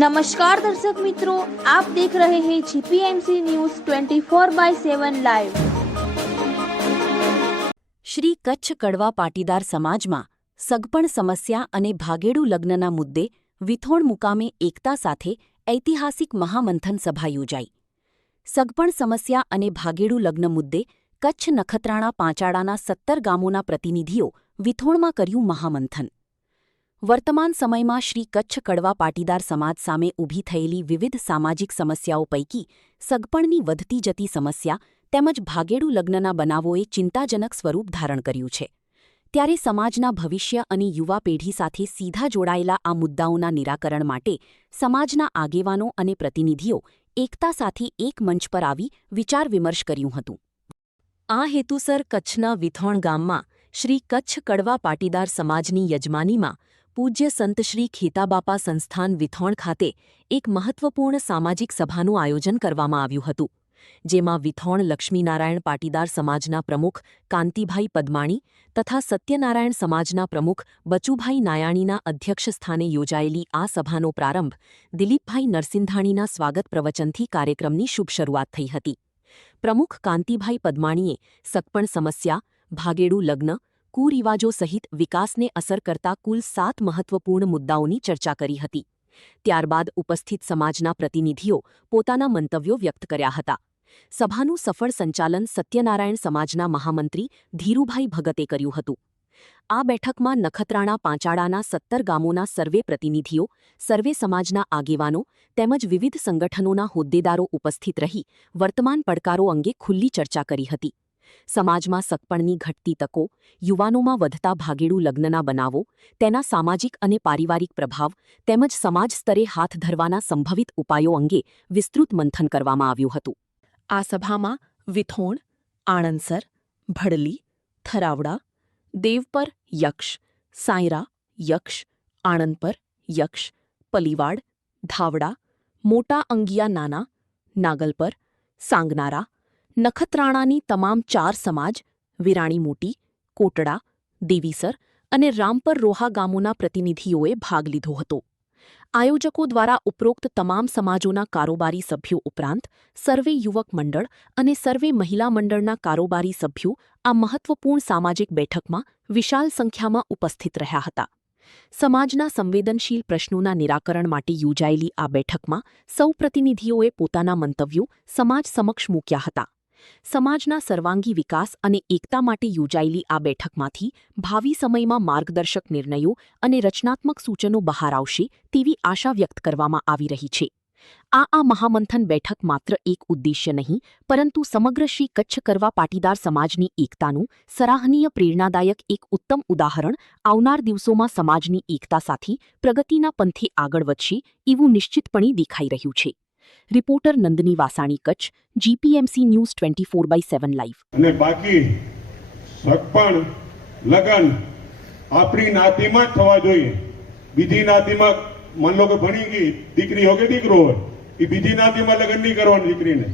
नमस्कार दर्शक मित्रों, आप देख रहे हैं जीपीएमसी न्यूज़ 24/7 लाइव। શ્રી કચ્છ કડવા પાટીદાર સમાજમાં સગપણ સમસ્યા અને ભાગેડુ લગ્નના મુદ્દે વિથોણ મુકામે એકતા સાથે ઐતિહાસિક મહામંથન સભા યોજાઈ। સગપણ સમસ્યા અને ભાગેડુ લગ્ન મુદ્દે કચ્છ નખત્રાણા પાંચાળાના 17 ગામોના પ્રતિનિધિઓ વિથોણમાં કર્યું મહામંથન। વર્તમાન સમયમાં શ્રી કચ્છ કડવા પાટીદાર સમાજ સામે ઊભી થયેલી વિવિધ સામાજિક સમસ્યાઓ પૈકી સગપણની વધતી જતી સમસ્યા તેમજ ભાગેડુ લગ્નના બનાવોએ ચિંતાજનક સ્વરૂપ ધારણ કર્યું છે। ત્યારે સમાજના ભવિષ્ય અને યુવા પેઢી સાથે સીધા જોડાયેલા આ મુદ્દાઓના નિરાકરણ માટે સમાજના આગેવાનો અને પ્રતિનિધિઓ એકતા સાથે એક મંચ પર આવી વિચાર વિમર્શ કર્યું હતું। આ હેતુસર કચ્છના વિથોણ ગામમાં શ્રી કચ્છ કડવા પાટીદાર સમાજની યજમાનીમાં પૂજ્ય સંત શ્રી ખેતાબાપા સંસ્થાન વિથોણ ખાતે એક મહત્વપૂર્ણ સામાજિક સભાનું આયોજન કરવામાં આવ્યું હતું, જેમાં વિથોણ લક્ષ્મીનારાયણ પાટીદાર સમાજના પ્રમુખ કાંતિભાઈ પદમાણી તથા સત્યનારાયણ સમાજના પ્રમુખ બચુભાઈ નાયાણીના અધ્યક્ષસ્થાને યોજાયેલી આ સભાનો પ્રારંભ દિલીપભાઈ નરસિંધાણીના સ્વાગત પ્રવચનથી કાર્યક્રમની શુભ શરૂઆત થઈ હતી। પ્રમુખ કાંતિભાઈ પદમાણીએ સગપણ સમસ્યા, ભાગેડુ લગ્ન, કુરિવાજો સહિત વિકાસને અસર કરતા કુલ 7 મહત્વપૂર્ણ મુદ્દાઓની ચર્ચા કરી હતી। ત્યારબાદ ઉપસ્થિત સમાજના પ્રતિનિધિઓ પોતાના મંતવ્યો વ્યક્ત કર્યા હતા। સભાનું સફળ સંચાલન સત્યનારાયણ સમાજના મહામંત્રી ધીરુભાઈ ભગતે કર્યું હતું। આ બેઠકમાં નખત્રાણા પાંચાળાના 17 ગામોના સર્વે પ્રતિનિધિઓ, સર્વે સમાજના આગેવાનો તેમજ વિવિધ સંગઠનોના હોદ્દેદારો ઉપસ્થિત રહી વર્તમાન પડકારો અંગે ખુલ્લી ચર્ચા કરી હતી। સમાજમાં સગપણની ઘટતી તકો, યુવાનોમાં વધતા ભાગેડુ લગ્નના બનાવો, તેના સામાજિક અને પારિવારિક પ્રભાવ તેમજ સમાજ સ્તરે હાથ ધરવાના સંભવિત ઉપાયો અંગે વિસ્તૃત મંથન કરવામાં આવ્યું હતું। આ સભામાં વિથોણ, આણંદસર, ભડલી, થરાવડા, દેવપર યક્ષ, સાંયરા યક્ષ, આણંદપર યક્ષ, પલીવાડ, ધાવડા, મોટા અંગિયા નાના, નાગલપર, સાંગનારા, નખત્રાણાની તમામ 4 સમાજ, વિરાણી મોટી, કોટડા, દેવીસર અને રામપર રોહા ગામોના પ્રતિનિધિઓએ ભાગ લીધો હતો। આયોજકો દ્વારા ઉપરોક્ત તમામ સમાજોના કારોબારી સભ્યો ઉપરાંત સર્વે યુવક મંડળ અને સર્વે મહિલા મંડળના કારોબારી સભ્યો આ મહત્વપૂર્ણ સામાજિક બેઠકમાં વિશાળ સંખ્યામાં ઉપસ્થિત રહ્યા હતા। સમાજના સંવેદનશીલ પ્રશ્નોના નિરાકરણ માટે યોજાયેલી આ બેઠકમાં સૌ પ્રતિનિધિઓએ પોતાના મંતવ્યો સમાજ સમક્ષ મૂક્યા હતા। સમાજના સર્વાંગી વિકાસ અને એકતા માટે યોજાયેલી આ બેઠકમાંથી ભાવિ સમયમાં માર્ગદર્શક નિર્ણયો અને રચનાત્મક સૂચનો બહાર આવશે તેવી આશા વ્યક્ત કરવામાં આવી રહી છે। આ મહામંથન બેઠક માત્ર એક ઉદ્દેશ્ય નહીં, પરંતુ સમગ્ર શ્રી કચ્છ કડવા પાટીદાર સમાજની એકતાનું સરાહનીય પ્રેરણાદાયક એક ઉત્તમ ઉદાહરણ આવનાર દિવસોમાં સમાજની એકતા સાથે પ્રગતિના પંથે આગળ વધશે એવું નિશ્ચિતપણે દેખાઈ રહ્યું છે। Reporter Nandini Vasani, Kutch, GPMC news 24/7 live. અને બાકી સગપણ લગન આપણી નાતીમાં જ થવા જોઈએ। બીજી નાતીમાં માન લો કે ભણી ગઈ દીકરી હોય કે દીકરો હોય, એ બીજી નાતીમાં લગ્ન નહીં કરવાનું, દીકરીને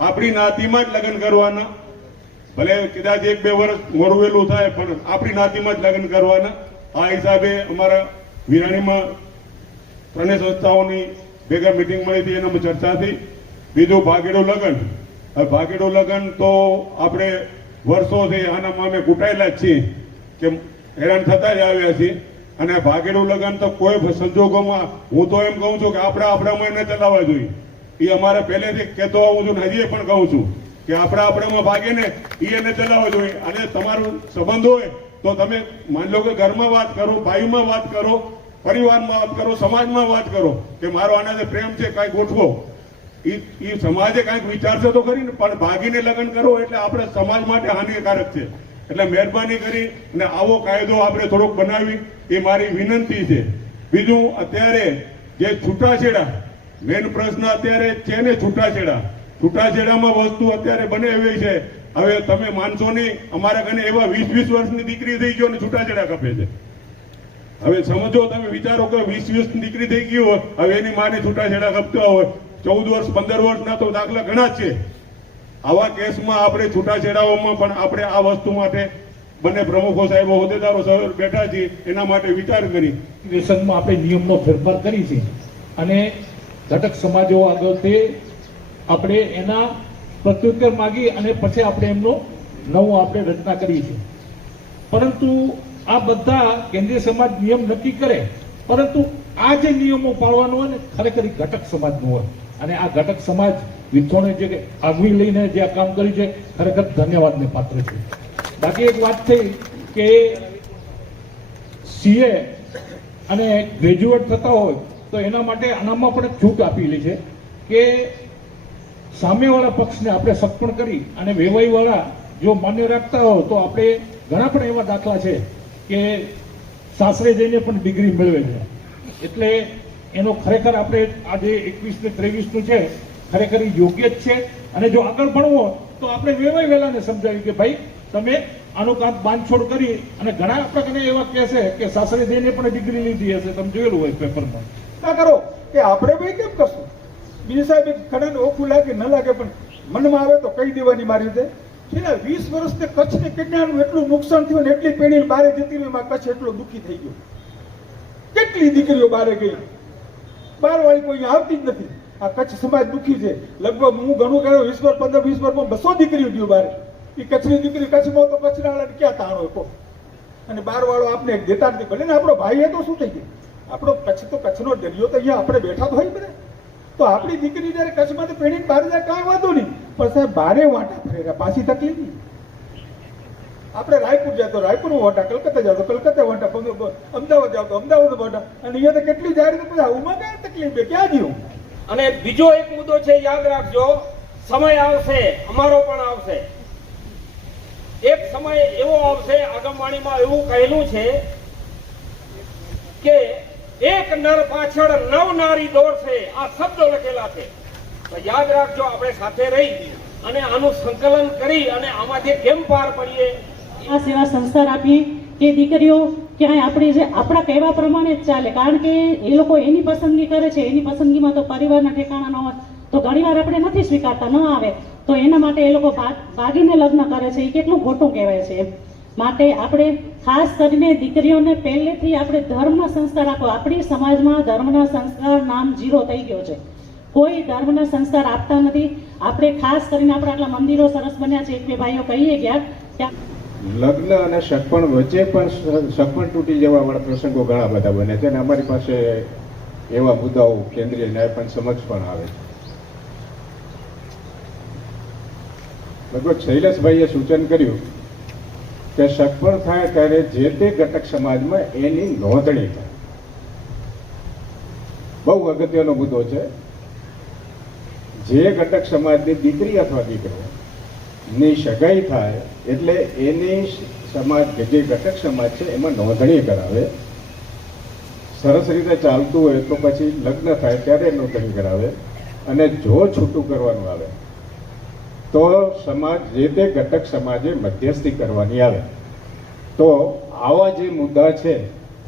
આપણી નાતીમાં જ લગ્ન કરવાના। ભલે કદાચ 1-2 વર્ષ મોડું વહેલું થાય, પણ આપણી નાતીમાં જ લગ્ન કરવાના। આ હિસાબે અમારા વિરાણીમાં 3 સંસ્થાઓની ભેગા મિટિંગ મળી હતી, એનામાં ચર્ચા થઈ। બીજું ભાગેડુ લગ્ન। ભાગેડુ લગ્ન તો આપણે વર્ષોથી આના મામે કૂટાયેલા જ છીએ કે હેરાન થતા જ આવ્યા છીએ, અને ભાગેડુ લગ્ન તો કોઈ સંજોગોમાં હું તો એમ કહું છું કે આપણામાં ન ચલાવવા જોઈએ। એ અમારે પહેલેથી કહેતો આવું છું ને હજી પણ કહું છું કે આપણામાં ભાગે ને એને ચલાવવા જોઈએ। અને તમારું સંબંધ હોય તો તમે માની લો કે ઘરમાં વાત કરો, ભાઈમાં વાત કરો, પરિવારમાં વાત કરો, સમાજમાં વાત કરો કે મારો આનાથી પ્રેમ છે, કાંઈ ગોઠવો। એ સમાજે કાંઈક વિચારશે તો ખરી ને, પણ ભાગીને લગ્ન કરો એટલે આપણે સમાજ માટે હાનિકારક છે। એટલે મહેરબાની કરી અને આવો કાયદો આપણે થોડોક બનાવી એ મારી વિનંતી છે। બીજું, અત્યારે જે છૂટાછેડા, મેન પ્રશ્ન અત્યારે છે ને છૂટાછેડામાં વસ્તુ અત્યારે બને એવી છે, હવે તમે માનશો નહીં, અમારા ઘરે એવા 20-20 વર્ષની દીકરી થઈ ગયો ને છૂટાછેડા કપે છે। હવે સમજો, તમે વિચારો કે 20 વર્ષની દીકરી થઈ ગઈ હોય, હવે એની માને છૂટાછેડા કપતા હોય, 14 વર્ષ 15 વર્ષના તો દાખલા ઘણા જ છે। આવા કેસમાં આપણે છૂટાછેડાઓમાં પણ આપણે આ વસ્તુ માટે બંને પ્રમુખો સાહેબો, હોદ્દેદારો સૌ બેઠા છીએ, એના માટે વિચાર કરી આપણે નિયમનો ફેરફાર કરી છે અને ઘટક સમાજો આગળ તે આપણે એના પ્રત્યુત્તર માગી અને પછી આપણે એમનો નવું આપણે રચના કરી છે. પરંતુ આ બધા કેન્દ્રીય સમાજ નિયમ નક્કી કરે, પરંતુ આ જે નિયમો પાળવાનો હોય ને ખરેખર ઈ ઘટક સમાજનું હોય. અને આ ઘટક સમાજ વિદ્વાનોએ જે આગવી લઈને જે આ કામ કર્યું છે ખરેખર ધન્યવાદને પાત્ર છે. બાકી એક વાત થઈ કે સીએ અને ગ્રેજ્યુએટ થતા હોય તો એના માટે આનામાં પણ છૂટ આપેલી છે કે સામેવાળા પક્ષને આપણે સક્ષમ કરી અને વેવાઈવાળા જો માન્ય રાખતા હોય તો આપણે ઘણા પણ એવા દાખલા છે કે સાસરે જઈને પણ ડિગ્રી મેળવે છે. એટલે એનો ખરેખર આપણે આજે 21 ને 23 છે ખરેખર યોગ્ય જ છે. અને જો આગળ ભણવો તો આપણે વેવાઈ વેલાને સમજાવ્યું કે ભાઈ તમે આનું કામ બાંધછોડ કરી, અને ઘણા આપણે એવા કહેશે કે સાસરે જઈને પણ ડિગ્રી લીધી હશે, તમે જોયેલું હોય પેપરમાં. ના કરો કે આપણે ભાઈ કેમ કરશું? બીજી સાહેબ ખડાને ઓખું લાગે ન લાગે પણ મનમાં આવે તો કહી દેવાની મારી રીતે. છેલ્લા 20 વર્ષથી કચ્છને કેટલાનું એટલું નુકસાન થયું ને એટલી પેઢી બારે જતી રહી, કચ્છ એટલો દુઃખી થઈ ગયો. કેટલી દીકરીઓ બારે ગઈ, બાર વાળી કોઈ આવતી જ નથી. આ કચ્છ સમાજ દુઃખી છે. લગભગ હું ઘણું કહ્યું 20 વર્ષ 15-20 વર્ષમાં 200 દીકરીઓ ગયું બારે. એ કચ્છની દીકરી કચ્છમાં તો કચ્છના વાળાને ક્યાં તાણો કહો? અને બાર વાળો આપણે દેતા નથી. ભલે ને આપણો ભાઈ એ તો શું થઈ ગયું? આપણો કચ્છ તો કચ્છનો દરિયો તો અહીંયા આપણે બેઠા તો હોય બધા. તો આપણી દીકરી જયારે કચ્છમાંથી પેઢીને બહાર જાય કાંઈ વાંધો નહીં, પણ સાહેબ બારે વાંટા ફરેરા પાછી તકલીફ નહીં. આપણે રાયપુર જાય તો રાયપુર વાંટા, કલકત્તા જાવ તો કલકત્તા વાંટા, અમદાવાદ જાવ તો અમદાવાદ વાંટા, અને અહીંયા તો કેટલી જાય તો પછી આવું ક્યાં તકલીફ છે, ક્યાં જીવું? અને બીજો એક મુદ્દો છે, યાદ રાખજો, સમય આવશે, અમારો પણ આવશે. એક સમય એવો આવશે, આગમવાણીમાં એવું કહેલું છે કે એક નર પાછળ 9 નારી દોડશે. આ શબ્દો લખેલા છે. તો યાદ રાખજો, આપણે સાથે રહી અને આનું સંકલન કરી અને આમાંથી કેમ પાર પડીએ. આ સેવા સંસ્કાર આપીએ કે દીકરીઓ ક્યાંય આપણી જે આપણા કહેવા પ્રમાણે જ ચાલે. કારણ કે એ લોકો એની પસંદગી કરે છે, એની પસંદગીમાં તો પરિવારના ઠેકાણા ન હોય તો ઘણીવાર આપણે નથી સ્વીકારતા, ન આવે તો એના માટે એ લોકો ભાગીને લગ્ન કરે છે. એ કેટલું ખોટું કહેવાય છે. માટે આપણે ખાસ કરીને દીકરીઓને પહેલેથી આપણે ધર્મના સંસ્કાર આપો. આપણી સમાજમાં ધર્મના સંસ્કાર નામ 0 થઈ ગયો છે. કોઈ ધર્મના સંસ્કાર આપતા નથી. આપણે ખાસ કરીને આપણે આટલા મંદિરો સરસ બન્યા છે, એક બે ભાઈઓ કહીએ ગયા ત્યાં લગ્ન અને સગપણ વચ્ચે પણ સગપણ તૂટી જવા વાળા પ્રસંગો ઘણા બધા બને છે અને અમારી પાસે એવા મુદ્દાઓ કેન્દ્રીય ન્યાયપંચ સમક્ષ પણ આવે છે. લગભગ શૈલેષભાઈએ સૂચન કર્યું કે સગપણ થાય ત્યારે જે તે ઘટક સમાજમાં એની નોંધણી થાય. બહુ અગત્યનો મુદ્દો છે. જે ઘટક સમાજની દીકરી અથવા દીકરો ની સગાઈ થાય એટલે એની સમાજ જે ઘટક સમાજ છે એમાં નોંધણી કરાવે. સરસ રીતે ચાલતું હોય તો પછી લગ્ન થાય ત્યારે નોંધણી કરાવે. અને જો છૂટું કરવાનું આવે તો સમાજ જે તે ઘટક સમાજે મધ્યસ્થી કરવાની આવે. તો આવા જે મુદ્દા છે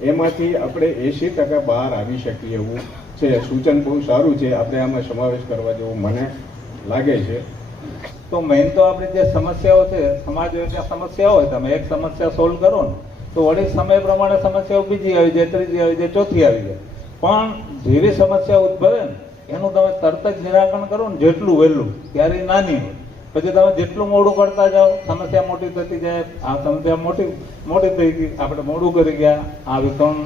એમાંથી આપણે 80% બહાર આવી શકીએ એવું છે. સૂચન બહુ સારું છે, આપણે આમાં સમાવેશ કરવા જેવું મને લાગે છે. તો મેઇન તો આપણી જે સમસ્યાઓ છે, સમાજ ત્યાં સમસ્યા હોય, તમે એક સમસ્યા સોલ્વ કરો ને તો વળી સમય પ્રમાણે સમસ્યાઓ બીજી આવી જાય, ત્રીજી આવી જાય, ચોથી આવી જાય. પણ જેવી સમસ્યા ઉદ્ભવે ને એનું તમે તરત જ નિરાકરણ કરો ને જેટલું વહેલું, ત્યારે નાની હોય. પછી તમે જેટલું મોડું કરતા જાઓ સમસ્યા મોટી થતી જાય. આ સમસ્યા મોટી થઈ ગઈ, આપણે મોડું કરી ગયા. આ વિતરણ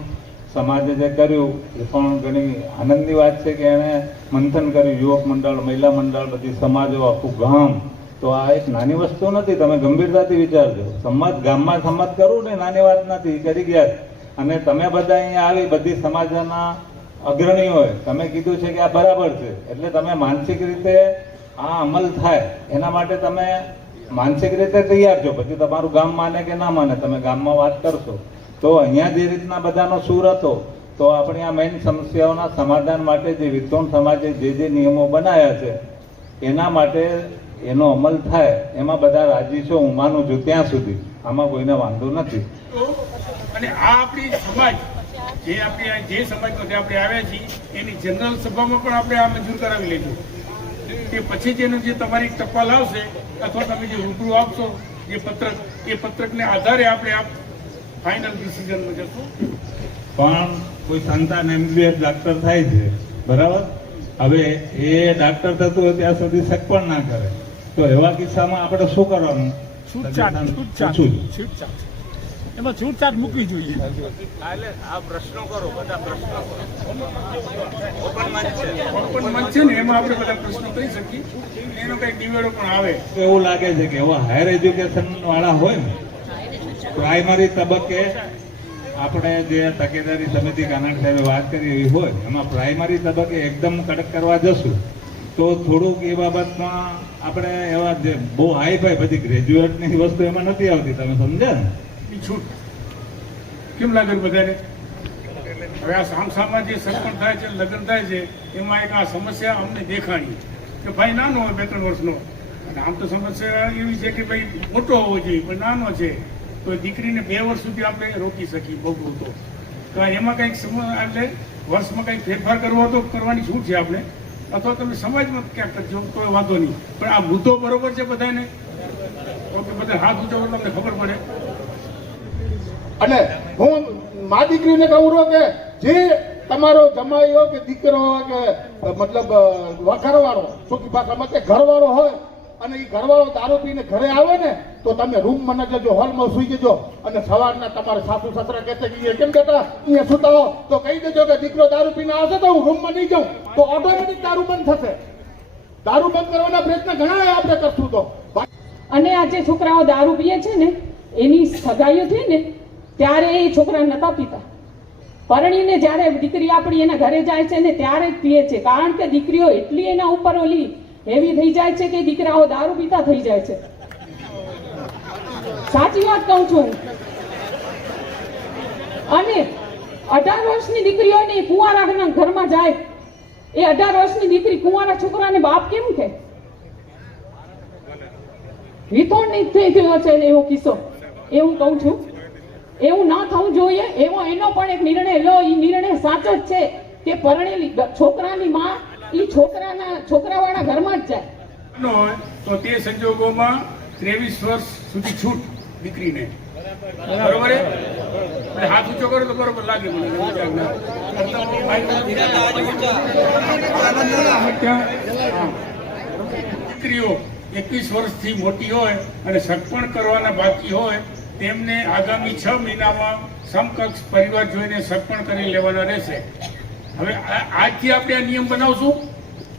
સમાજે જે કર્યું એ પણ ઘણી આનંદની વાત છે કે એણે મંથન કર્યું, યુવક મંડળ, મહિલા મંડળ, બધી સમાજો, આખું ગામ. તો આ એક નાની વસ્તુ નથી, તમે ગંભીરતાથી વિચારજો. સમાજ ગામમાં સમાજ કરવું ને નાની વાત નથી, કરી ગયા. અને તમે બધા અહીંયા આવી બધી સમાજના અગ્રણીઓએ તમે કીધું છે કે આ બરાબર છે, એટલે તમે માનસિક રીતે આ અમલ થાય એના માટે તમે માનસિક રીતે તૈયાર છો. પછી તમારું ગામ માને કે ના માને, તમે ગામમાં વાત કરશો. તો અહીંયા જે રીતના બધાનો સૂર હતો, તો આપણી આ મેઇન સમસ્યાઓના સમાધાન માટે જે વિદ્વાન સમાજે જે નિયમો બનાવ્યા છે એના માટે એનો અમલ થાય, એમાં બધા રાજી છો, હું માનું છું ત્યાં સુધી. આમાં કોઈને વાંધો નથી. અને આ આપણી સમાજ જે આપણે જે સમાજમાંથી આપણે આવ્યા છીએ એની જનરલ સભામાં પણ આપણે આ મંજૂર કરાવી લઈશું. તે પછી જેનું જે તમારી ટપાલ આવશે અથવા તમે જે રૂબરૂ આપશો જે પત્રક, એ પત્રકને આધારે આપણે આ ફાઇનલ ડિસિઝનમાં જશું. પણ કોઈ સંતાન MBBS ડોક્ટર થાય છે બરાબર. હવે એ ડાક્ટર થતું હોય ત્યાં સુધી સગપણ ના કરે, તો એવા કિસ્સામાં આપણે શું કરવાનું? એમાં છૂટછાટ મૂકવી જોઈએ. આ પ્રશ્નો કરો, બધા પ્રશ્નો ઓપન મંચ છે ને, એમાં આપણે બધા પ્રશ્નો કરી શકીએ, એનો કઈ નિવેડો પણ આવે. એવું લાગે છે કે એવા હાયર એજ્યુકેશન વાળા હોય ને, પ્રાઇમરી તબક્કે આપણે જે તકેદારી સમિતિ કાનાડ સાહેબે વાત કરી એવી હોય, એમાં પ્રાઇમરી તબક્કે એકદમ કડક કરવા જશું તો થોડુંક એ બાબતમાં આપણે એવા જે બહુ હાઈ ફાઈ બધી ગ્રેજ્યુએટની વસ્તુ એમાં નથી આવતી. તમે સમજ્યા ને? છૂટ કેમ લાગે બધાને? હવે આ સામસામાં જે સગપણ થાય છે, લગ્ન થાય છે, એમાં એક આ સમસ્યા અમને દેખાણી કે ભાઈ નાનો હોય 2-3 વર્ષનો, અને આમ તો સમસ્યા એવી છે કે ભાઈ મોટો હોવો જોઈએ પણ નાનો છે, તો દીકરીને 2 વર્ષ સુધી આપણે રોકી શકીએ બહુ તો એમાં કંઈક એટલે વર્ષમાં કંઈક ફેરફાર કરવો તો કરવાની છૂટ છે આપણે, અથવા તમે સમાજમાં ક્યાંક કરજો તો વાંધો નહીં, પણ આ મુદ્દો બરોબર છે બધાને? ઓકે, બધા હાથ ઊંચો કરો તમને ખબર પડે. અને હું મા દીકરીને કહું છું કે જે તમારો જમાઈ હોય કે દીકરો હોય કે મતલબ ઘરવાળો, ટૂંકી ભાષામાં કે ઘરવાળો હોય, અને એ ઘરવાળો દારૂ પીને ઘરે આવે ને તો તમે રૂમમાં ન જજો, હોલમાં સુઈ જજો, અને સવારના તમારા સાસુ સસરા કહેશે કે કેમ બેટા અહીંયા સુતા હો, તો કહી દેજો કે દીકરો દારૂ પીને આવશે તો હું રૂમમાં નહીં જાઉં, તો ઓટોમેટિક દારૂ બંધ થશે. દારૂ બંધ કરવાના પ્રયત્ન ઘણા આપણે કરશું તો. અને આ જે છોકરાઓ દારૂ પીએ છે ને, એની સગાઈઓ થઈ ને ત્યારે એ છોકરા નતા પીતા, પરણીને જ્યારે દીકરી આપણી એના ઘરે જાય છે ને ત્યારે જ પીએ છે, કારણ કે દીકરીઓ એટલી એના ઉપર ઓલી હેવી થઈ જાય છે કે દીકરાઓ દારૂ પીતા થઈ જાય છે. સાચી વાત કહું છું. અને 18 વર્ષની દીકરીઓને કુંવારા ઘરમાં જાય, એ 18 વર્ષની દીકરી કુંવારા છોકરાને બાપ કેમ કે? વિતોડ નહીં થઈ ગયો છે એવો કિસ્સો, એવું કહું છું. એવું ના થવું જોઈએ. એવો એનો પણ એક નિર્ણય લો. એ નિર્ણય સાચો જ છે કે પરણેલી છોકરાની માં એ છોકરાવાળા ઘરમાં જ જાય હોય તો તે સંજોગોમાં 23 વર્ષ સુધી છૂટ દીકરીને. બરોબર? હાથ ઊંચો કરો તો બરોબર લાગે મને. દીકરીઓ 21 વર્ષથી મોટી હોય અને સગપણ કરવાના બાકી હોય તેમને આગામી 6 મહિનામાં સમકક્ષ પરિવાર જોઈને સગપણ કરી લેવાના રહેશે. હવે આજથી આપણે આ નિયમ બનાવશું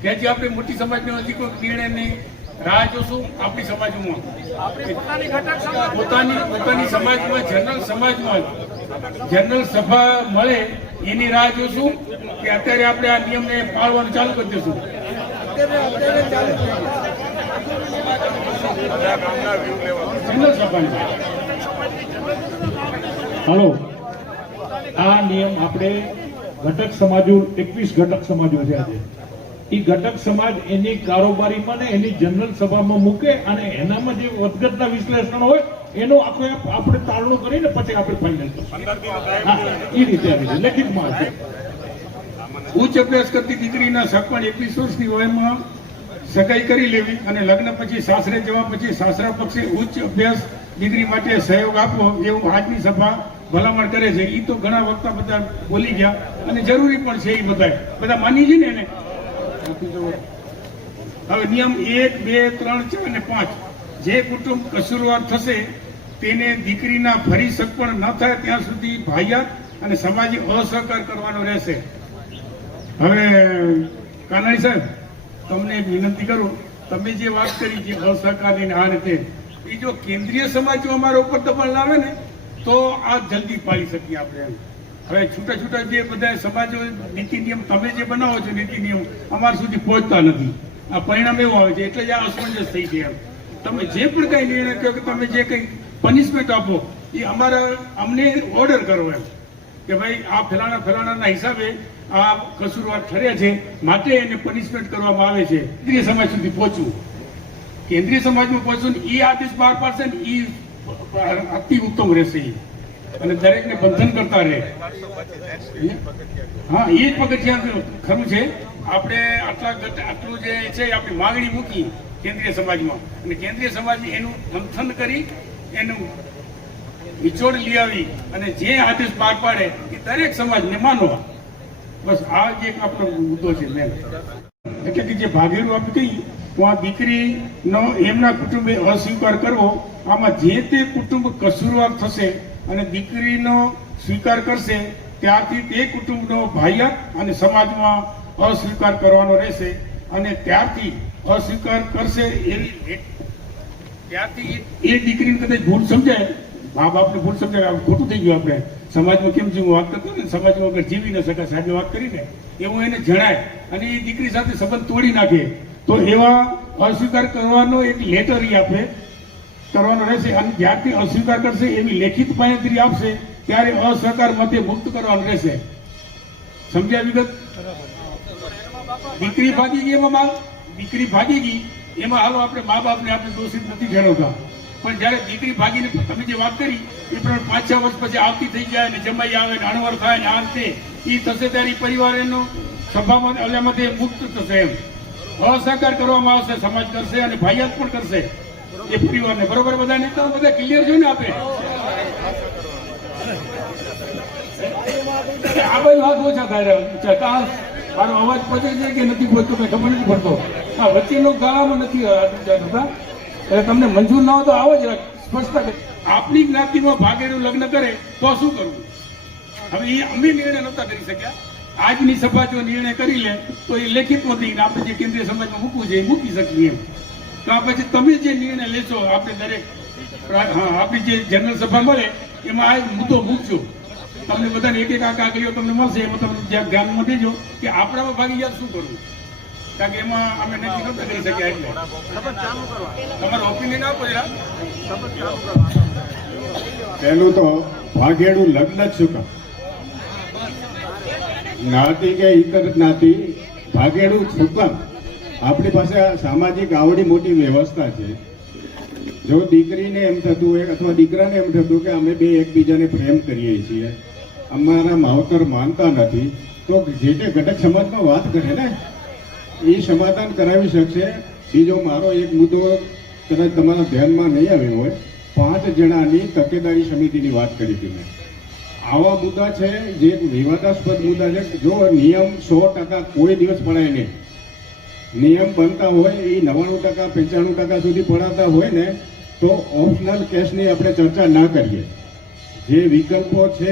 કે હજી આપણે મોટી સમાજનો હજી કોઈ નિર્ણયની રાહ જોશું? આપણી સમાજમાં પોતાની સમાજમાં જનરલ સભા મળે એની રાહ જોશું કે અત્યારે આપણે આ નિયમને પાળવાનું ચાલુ કરી દઈશું? જનરલ સભા. હાલો, આ નિયમ આપણે ઘટક સમાજો 21 ઘટક સમાજો છે આજે, એ ઘટક સમાજ એની કારોબારીમાં ને એની જનરલ સભામાં મૂકે અને એનામાં જે વધઘટના વિશ્લેષણ હોય એનો આખો આપણે તારણું કરીને પછી આપણે ફાઇનલ કરશું. એ રીતે આવી લેખિતમાં છે. ઉચ્ચ અભ્યાસ કરતી દીકરીના સગપણ 21 વર્ષની વયમાં સગાઈ કરી લેવી અને લગ્ન પછી સાસરે જવા પછી સાસરા પક્ષે ઉચ્ચ અભ્યાસ દીકરી માટે સહયોગ આપવો એવું આજની સભા ભલામણ કરે છે. એ તો ઘણા વખત બધા બોલી ગયા અને જરૂરી પણ છે. એ બધા માની છે ને એને. હવે નિયમ 1, 2, 3, 4 અને 5 જે કુટુંબ કસૂરવાર થશે તેને દીકરીના ફરી સગપણ ન થાય ત્યાં સુધી ભાઈયાત અને સમાજે અસહકાર કરવાનો રહેશે. હવે કાનાણી સાહેબ, તમને વિનંતી કરું, તમે જે વાત કરી જે અસહકારની આ રીતે, એ જો કેન્દ્રીય સમાજ જો અમારા ઉપર દબાણ લાવે ને તો આ જલ્દી પાડી શકીએ આપણે. હવે છૂટા છૂટા જે બધા સમાજો નીતિ નિયમ તમે જે બનાવો છો નીતિ નિયમ અમારા સુધી પહોંચતા નથી. આ પરિણામ એવું આવે છે એટલે જ આ અસમંજસ થઈ છે. તમે જે પણ કઈ નિર્ણય કહો કે તમે જે કઈ પનિશમેન્ટ આપો એ અમને ઓર્ડર કરો એમ કે ભાઈ આ ફલાણાના હિસાબે આ કસૂરવાર ઠર્યા છે માટે એને પનિશમેન્ટ કરવામાં આવે છે. કેન્દ્રીય સમાજ સુધી પહોંચવું, કેન્દ્રીય સમાજમાં પહોંચવું એ આદેશ બહાર પાડશે ને એ અતિ ઉત્તમ રહેશે અને દરેકને બંધન કરતા રહે. હા, એ જ પગથિયાં ખરું છે. આપણે આટલું જે છે આપણી માગણી મૂકી કેન્દ્રીય સમાજમાં અને કેન્દ્રીય સમાજ એનું મંથન કરી એનું નિચોડ લઈ આવી અને જે આદેશ બહાર પાડે એ દરેક સમાજને માનવા. બસ આ જ એક આપણો મુદ્દો છે મેન. એટલે કે જે ભાગેડું આપણે કહીએ તો આ દીકરીનો એમના કુટુંબે અસ્વીકાર કરવો, આમાં જે તે કુટુંબ કસૂરવાર થશે અને દીકરીનો સ્વીકાર કરશે ત્યારથી તે કુટુંબનો ભાઈયાત અને સમાજમાં અસ્વીકાર કરવાનો રહેશે. અને ત્યારથી અસ્વીકાર કરશે એવી ત્યારથી એ દીકરીને કદાચ ભૂલ સમજાય, મા બાપને ભૂલ સમજાય, ખોટું થઈ ગયું, આપણે સમાજમાં કેમ જેવું વાત કરતો ને, સમાજમાં વગર જીવી ન શકાય સાહેબે વાત કરીને એવું એને જણાય અને એ દીકરી સાથે સંબંધ તોડી નાખે તો એવા અસ્વીકાર કરવાનો એક લેટર આપે કરવાનો રહેશે. અને જ્યારથી અસ્વીકાર કરશે એવી લેખિત બાંયધરી આપશે ત્યારે અસહકાર મતે મુક્ત કરવાનું રહેશે. સમજ્યા વિગત? દીકરી ભાગી ગઈ એમાં હાલો આપણે મા બાપને આપણે દોષિત નથી ઠેરવતા, પણ જયારે દીકરી ભાગીને તમે જે વાત કરી એ પ્રમાણે 5-6 વર્ષ પછી આવતી થઈ જાય ને જમાઈ આવે ને અણવર થાય ને આ તે એ થશે ત્યારે પરિવાર એનો સભામાં અલ્યામાંથી મુક્ત થશે. એમ અસહકાર કરવામાં આવશે, સમાજ કરશે અને ભાઈયાત પણ કરશે એ પરિવારને. બરોબર? બધા નેતાઓ બધા ક્લિયર જોઈને આપે આ બધું હાથ ઓછા થાય. મારો અવાજ પહોંચે છે કે નથી પહોંચતો કઈ ખબર નથી પડતો. આ વચ્ચેનો ગાળામાં નથી થતા એટલે તમને મંજૂર ના હોય તો આવો જ સ્પષ્ટતા. આપણી જ્ઞાતિમાં ભાગેડું લગ્ન કરે તો શું કરવું? હવે એ અમે નિર્ણય નહોતા કરી શક્યા. આજની સભા જો નિર્ણય કરી લે તો એ લેખિતમાં થઈને આપણે જે કેન્દ્રીય સમાજમાં મૂકવું છે એ મૂકી શકીએ એમ. તો આ પછી તમે જે નિર્ણય લેશો આપણે દરેક આપણી જે જનરલ સભા મળે એમાં આ મુદ્દો મૂકજો. તમને બધાને એક આ કાગળીઓ તમને મળશે એમાં તમે જ્યાં ધ્યાનમાં દેજો કે આપણામાં ભાગી યાદ શું કરવું, કારણ કે એમાં અમે નથી નહોતા કરી શક્યા. એટલે તમારો ઓપિનિયન આપો જરા. પહેલું તો ભાગેડું લગ્ન જ શું કામ? જ્ઞાતિ કે ઇતર જ્ઞાતિ ભાગેડું શું કામ? આપણી પાસે સામાજિક આવડી મોટી વ્યવસ્થા છે. જો દીકરીને એમ થતું હોય અથવા દીકરાને એમ થતું કે અમે બે એકબીજાને પ્રેમ કરીએ છીએ, અમારા માવતર માનતા નથી, તો જે તે ઘટક સમાજમાં વાત કરે ને એ સમાધાન કરાવી શકશે. બીજો મારો એક મુદ્દો કદાચ તમારા ધ્યાનમાં નહીં આવ્યો હોય, 5 જણાની તકેદારી સમિતિની વાત કરી હતી મેં. આવા મુદ્દા છે જે વિવાદાસ્પદ મુદ્દા છે. જો નિયમ 100% કોઈ દિવસ પડાય નહીં, નિયમ બનતા હોય એ 99% 95% સુધી પડાતા હોય ને તો ઓપ્શનલ કેસની આપણે ચર્ચા ના કરીએ. જે વિકલ્પો છે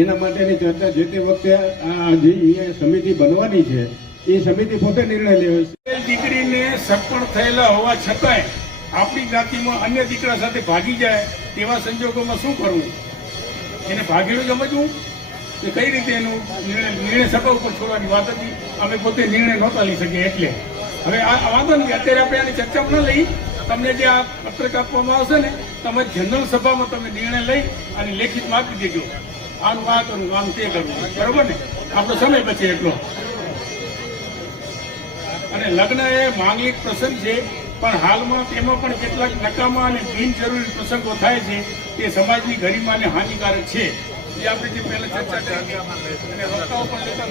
એના માટેની ચર્ચા જે તે વખતે આ જે સમિતિ બનવાની છે એ સમિતિ પોતે નિર્ણય લેશે. દીકરીને સગપણ થયેલા હોવા છતાંય આપણી જ્ઞાતિમાં અન્ય દીકરા સાથે ભાગી જાય તેવા સંજોગોમાં શું કરવું? એને ભાગેલું સમજવું કે કઈ રીતે એનું નિર્ણય સભા ઉપર છોડવાની વાત હતી. અમે પોતે નિર્ણય નહોતા લઈ શકીએ એટલે હવે આ વાંધો નહીં. અત્યારે આપણે આની ચર્ચા ન લઈ, તમને જે આ પત્રક આપવામાં આવશે ને તમે જનરલ સભામાં તમે નિર્ણય લઈ અને લેખિતમાં આપી દેજો. આનું આ કરવું, આનું તે કરવું. બરોબર ને? આપણો સમય બચે એટલો. અને લગ્ન એ માંગલિક પ્રસંગ છે, પણ હાલમાં તેમાં પણ કેટલાક નકામા અને બિનજરૂરી પ્રસંગો થાય છે તે સમાજની ગરિમાને હાનિકારક છે. એ આપણે જે પહેલા ચર્ચા કરી અને વક્તાઓ પણ લેતા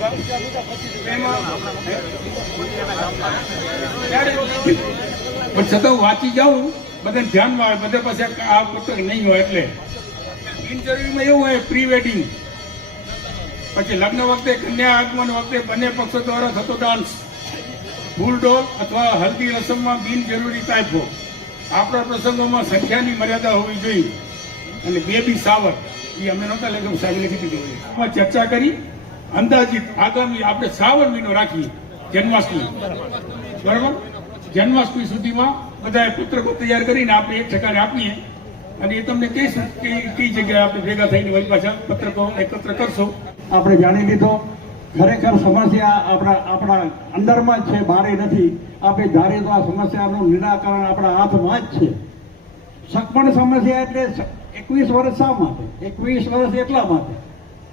પણ છતાં હું વાંચી જાઉં બધાને ધ્યાનમાં આવે, બધા પાસે આ પુસ્તક નહીં હોય. એટલે બિનજરૂરીમાં એવું હોય પ્રી વેડિંગ, પછી લગ્ન વખતે કન્યા આગમન વખતે બંને પક્ષો દ્વારા થતો ડાન્સ, ફૂલડોલ અથવા હલ્દી રસમમાં બિનજરૂરી તાઇફો. આપણા પ્રસંગોમાં સંખ્યાની મર્યાદા હોવી જોઈએ. અને બેબી સાવર એ અમે નહોતા લખ્યું, સાહેબ લખી દીધું. એમાં ચર્ચા કરી અંદાજિત આગામી આપણે શ્રાવણ મહિનો રાખીએ જન્માષ્ટમી. બરાબર? જન્માષ્ટમી સુધીમાં બધાએ પુસ્તકો તૈયાર કરીને આપણે એક ઠેકાણે આપીએ અને એ તમને કહીશું કે કઈ જગ્યાએ આપણે ભેગા થઈને વળી પાછા પત્રકો એકત્ર કરશો. આપણે જાણી લીધો ખરેખર સમસ્યા આપણા અંદરમાં જ છે, બહાર નથી. આપણે ધારીએ તો આ સમસ્યાનું નિરાકરણ આપણા હાથમાં જ છે. સગપણ સમસ્યા એટલે 21 વર્ષ શા માટે? 21 વર્ષ એટલા માટે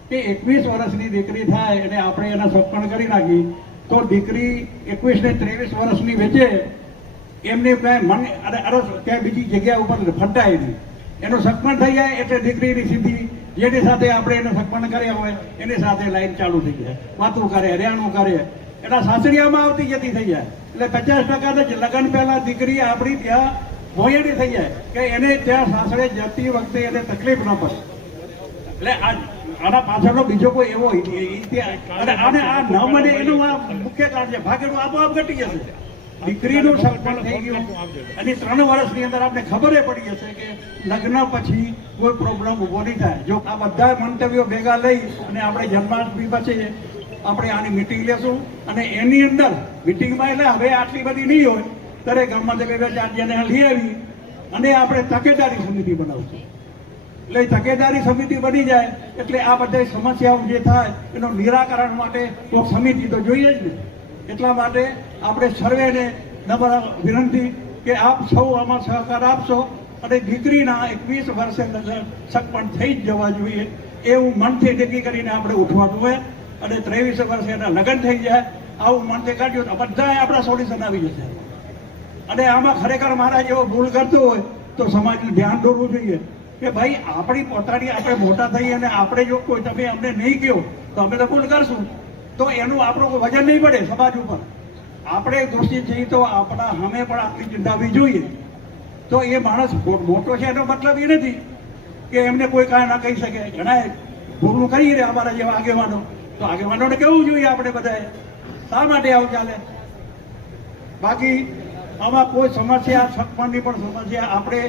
કે 21 વર્ષની દીકરી થાય અને આપણે એના સગપણ કરી નાખી તો દીકરી 21 ને 23 વર્ષની વચ્ચે એમને મન અને અરસ ક્યાંય બીજી જગ્યા ઉપર ફંટાય નહીં. એનું સગપણ થઈ જાય એટલે દીકરીની સીધી જેની સાથે આપણે એને સગપણ કર્યા હોય એની સાથે લાઈન ચાલુ થઈ જાય, વાતું કરે, હરિયાણું કરે, એના સાસરિયામાં આવતી જતી થઈ જાય. એટલે 50% જ લગ્ન પહેલા દીકરી આપણી ત્યાં ભોયડી થઈ જાય કે એને ત્યાં સાસરે જતી વખતે એને તકલીફ ન પડે. એટલે આના પાછળનો બીજો કોઈ એવો અને આ ન મને એનું આ મુખ્ય કારણ છે. ભાગેડું આપોઆપ ઘટી જશે. દીકરીનું સગપણ થઈ ગયું અને 3 વર્ષની અંદર આપણે ખબર પડી જશે કે લગ્ન પછી કોઈ પ્રોબ્લેમ ઉભો નહીં થાય. જો આ બધા મંતવ્યો ભેગા લઈ અને આપણે જન્માષ્ટમી પછી આપણે આની મિટિંગ લેશું અને એની અંદર મિટિંગમાં એટલે હવે આટલી બધી નહીં હોય ત્યારે ગામમાં 2-4 જણા લઈ આવી અને આપણે તકેદારી સમિતિ બનાવશું. એટલે તકેદારી સમિતિ બની જાય એટલે આ બધી સમસ્યાઓ જે થાય એનું નિરાકરણ માટે કોઈ સમિતિ તો જોઈએ જ ને. એટલા માટે આપણે સર્વેને નમ્ર વિનંતી કે આપ સૌ આમાં સહકાર આપશો અને દીકરીના 21 વર્ષે સગપણ થઈ જ જવા જોઈએ એવું મનથી નક્કી કરીને આપણે ઉઠવાનું હોય અને 23 વર્ષે એના લગ્ન થઈ જાય આવું મનથી કાઢ્યું તો બધાએ આપણા સોલ્યુશન આવી જશે. અને આમાં ખરેખર મારા જેવો ભૂલ કરતો હોય તો સમાજનું ધ્યાન દોરવું જોઈએ કે ભાઈ આપણી પોતાની આપણે મોટા થઈ અને આપણે જો કોઈ તમે અમને નહીં કહો તો અમે તો ભૂલ કરશું તો એનું આપણું કોઈ વજન નહીં પડે સમાજ ઉપર. આપણે દોષિત છીએ તો આપણા સામે પણ આટલી ચિંતાવી જોઈએ. તો એ માણસ મોટો છે એનો મતલબ એ નથી કે એમને કોઈ કાંઈ ના કહી શકે. ઘણા ભૂલું કરી રહ્યા અમારા જેવા આગેવાનો, તો આગેવાનોને કહેવું જોઈએ આપણે બધાએ શા માટે આવું ચાલે. બાકી આમાં કોઈ સમસ્યા સગપણની પણ સમસ્યા આપણે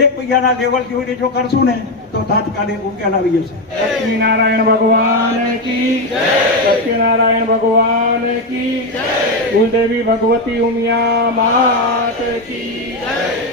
એકબીજાના લેવલ જોઈને જો કરશું ને તો તાત્કાલિક ઉકેલ આવી જશે. સત્યનારાયણ ભગવાન કી જય. સત્યનારાયણ ભગવાન કી જય. કુલદેવી ભગવતી ઉમિયા માત કી જય.